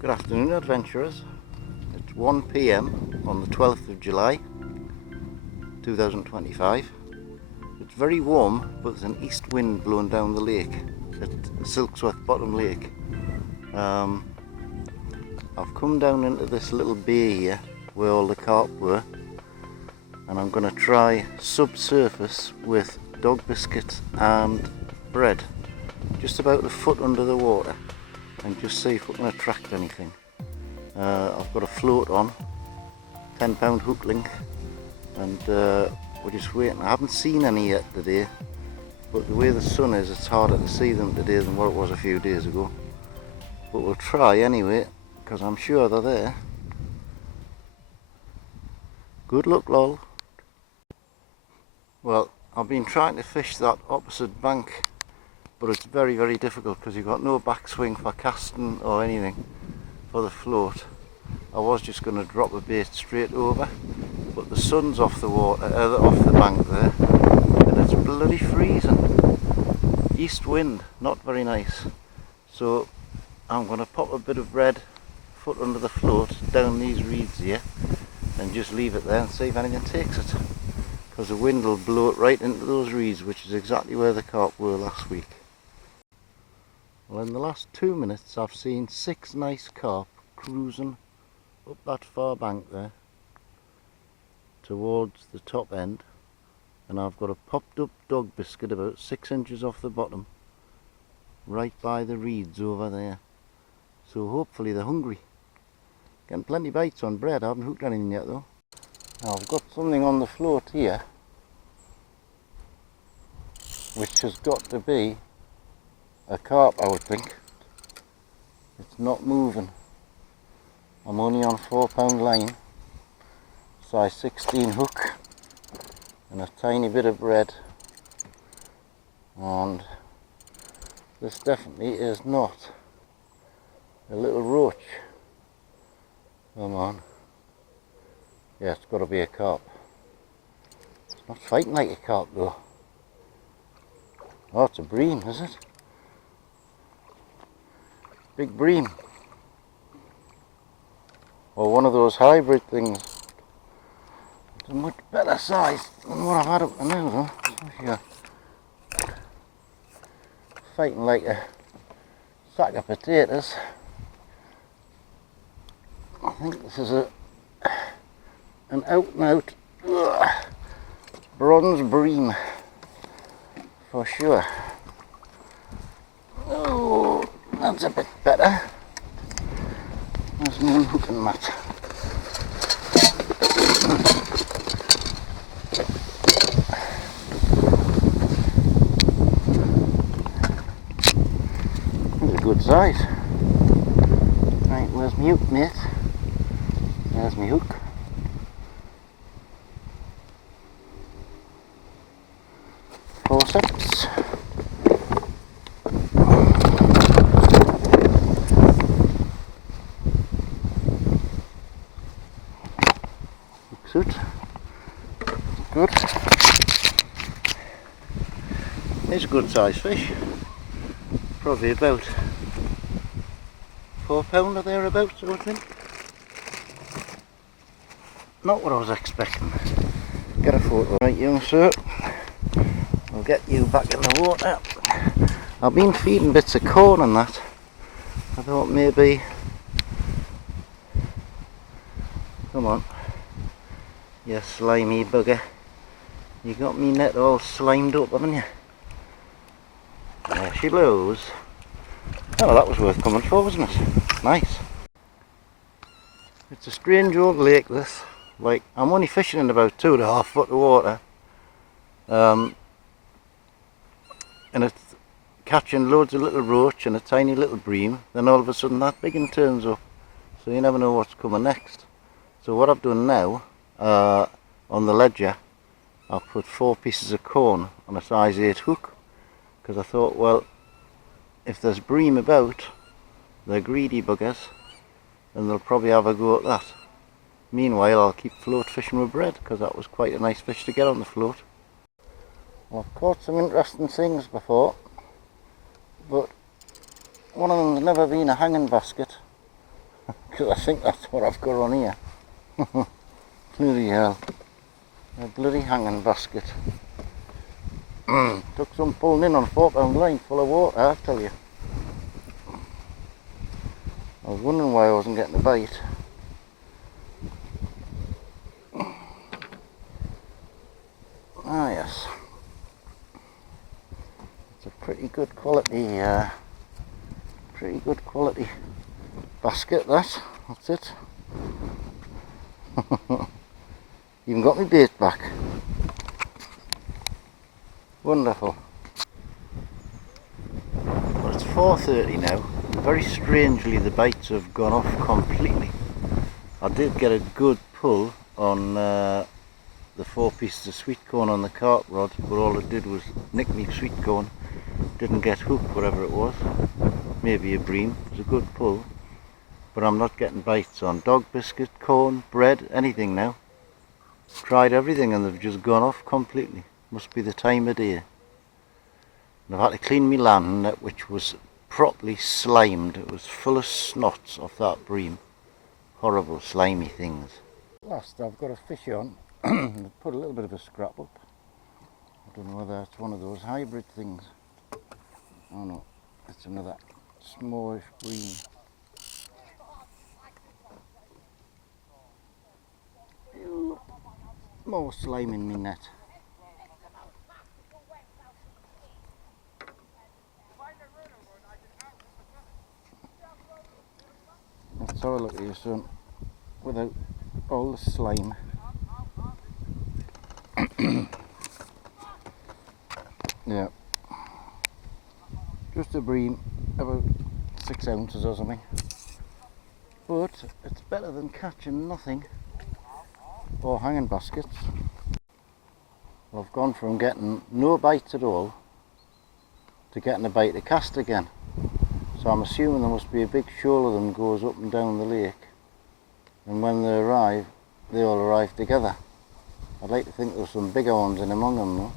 Good afternoon, adventurers. It's 1 p.m. on the 12th of July 2025. It's very warm, but there's an east wind blowing down the lake at Silksworth Bottom Lake. I've come down into this little bay here where all the carp were, and I'm going to try subsurface with dog biscuits and bread just about a foot under the water and just see if we can attract anything. I've got a float on, 10-pound hook link, and we're just waiting. I haven't seen any yet today, but the way the sun is, it's harder to see them today than what it was a few days ago. But we'll try anyway, because I'm sure they're there. Good luck, lol. Well, I've been trying to fish that opposite bank, but it's very, very difficult because you've got no backswing for casting or anything for the float. I was just going to drop a bait straight over, but the sun's off the water, off the bank there, and it's bloody freezing. East wind, not very nice. So I'm going to pop a bit of bread, foot under the float, down these reeds here, and just leave it there and see if anything takes it. Because the wind will blow it right into those reeds, which is exactly where the carp were last week. Well, in the last 2 minutes I've seen 6 nice carp cruising up that far bank there towards the top end, and I've got a popped up dog biscuit about 6 inches off the bottom right by the reeds over there, so hopefully they're hungry. Getting plenty bites on bread. I haven't hooked anything yet though. Now I've got something on the float here which has got to be a carp, I would think. It's not moving. I'm only on 4-pound line, size 16 hook, and a tiny bit of bread, and this definitely is not a little roach. Come on. Yeah, it's got to be a carp. It's not fighting like a carp though. Oh, it's a bream, is it? Big bream. Or one of those hybrid things. It's a much better size than what I've had up to now though. Yeah. Fighting like a sack of potatoes. I think this is an out and out bronze bream for sure. Oh, that's a bit better. There's no hooking mat. That's a good size. Right, where's my hook, mate? There's my hook. Forceps. Suit. Good. It's a good sized fish. Probably about 4 pound or thereabouts, I would think. Not what I was expecting. Get a photo. Right, young sir. I'll get you back in the water. I've been feeding bits of corn and that. I thought maybe... Come on. You slimy bugger. You got me net all slimed up, haven't you? There she blows. Oh, that was worth coming for, wasn't it? Nice. It's a strange old lake, this. Like, I'm only fishing in about 2.5 foot of water. And it's catching loads of little roach and a tiny little bream. Then all of a sudden that big one turns up. So you never know what's coming next. So what I've done now, on the ledger, I've put 4 pieces of corn on a size 8 hook, because I thought, well, if there's bream about, they're greedy buggers, and they'll probably have a go at that. Meanwhile, I'll keep float fishing with bread, because that was quite a nice fish to get on the float. Well, I've caught some interesting things before, but one of them's never been a hanging basket, because I think that's what I've got on here. Bloody hell. A bloody hanging basket. Took some pulling in on a 4-pound line full of water, I tell you. I was wondering why I wasn't getting a bite. Ah yes. It's a pretty good quality basket that. That's it. Even got my bait back. Wonderful. Well, it's 4:30 now. Very strangely the bites have gone off completely. I did get a good pull on the 4 pieces of sweet corn on the carp rod, but all it did was nick me sweet corn. Didn't get hooked, whatever it was. Maybe a bream. It was a good pull. But I'm not getting bites on dog biscuit, corn, bread, anything now. Tried everything and they've just gone off completely. Must be the time of day. And I've had to clean my land net, which was properly slimed. It was full of snots off that bream. Horrible slimy things. Last I've got a fish on. Put a little bit of a scrap up. I don't know whether it's one of those hybrid things. Oh no, it's another smallish bream. More slime in my net. Let's have a look at you, son, without all the slime. Yeah, just a bream, about 6 ounces or something, but it's better than catching nothing or hanging baskets. I've gone from getting no bites at all to getting a bite to cast again, so I'm assuming there must be a big shoal of them goes up and down the lake, and when they arrive they all arrive together. I'd like to think there's some bigger ones in among them though.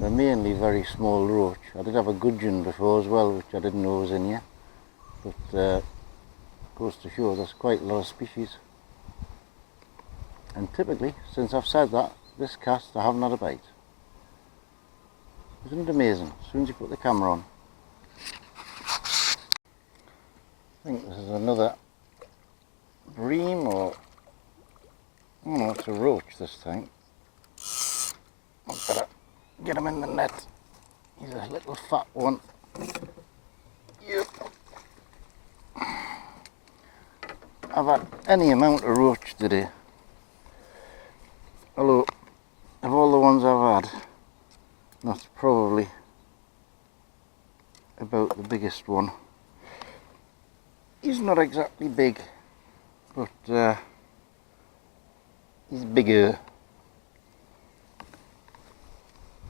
They're mainly very small roach. I did have a gudgeon before as well, which I didn't know was in here, but goes to show there's quite a lot of species. And typically, since I've said that, this cast I haven't had a bite. Isn't it amazing? As soon as you put the camera on. I think this is another bream, or oh no, it's a roach this time. I've got to get him in the net. He's a little fat one. Yep. I've had any amount of roach today. Although, of all the ones I've had, that's probably about the biggest one. He's not exactly big, but he's bigger.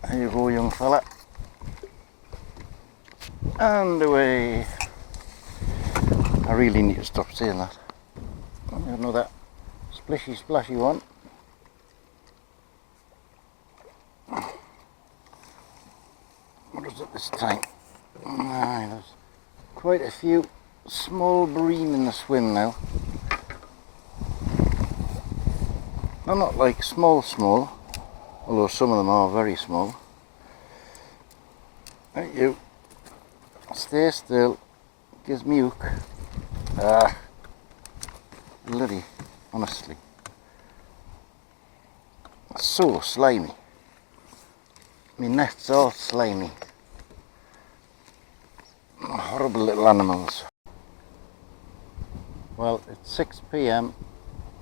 There you go, young fella. And away. I really need to stop saying that. Another splishy splashy one. What is it this time? There's quite a few small bream in the swim now. They're not like small, although some of them are very small. Hey you, stay still, gives me hook. Bloody, honestly. So slimy. My net's all slimy. Horrible little animals. Well, it's 6 PM.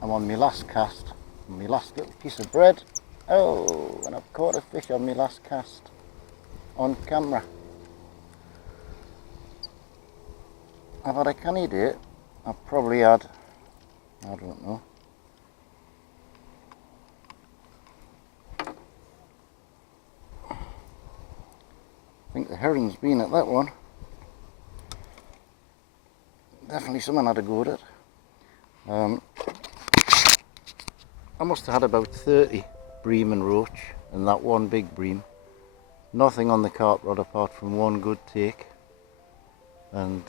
I'm on my last cast. My last little piece of bread. Oh, and I've caught a fish on my last cast. On camera. I've had a canny day. I've probably had, I don't know, I think the herring's been at that one. Definitely someone had a go at it. I must have had about 30 bream and roach and that one big bream. Nothing on the carp rod apart from one good take. And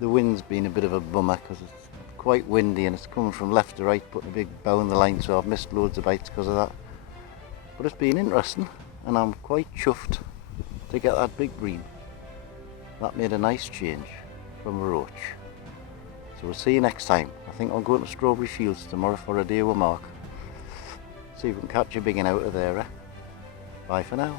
the wind's been a bit of a bummer because it's quite windy and it's coming from left to right, putting a big bow in the line, so I've missed loads of bites because of that. But it's been interesting and I'm quite chuffed to get that big bream. That made a nice change from a roach. So we'll see you next time. I think I'm going to Strawberry Fields tomorrow for a day with Mark. See if we can catch a big one out of there. Bye for now.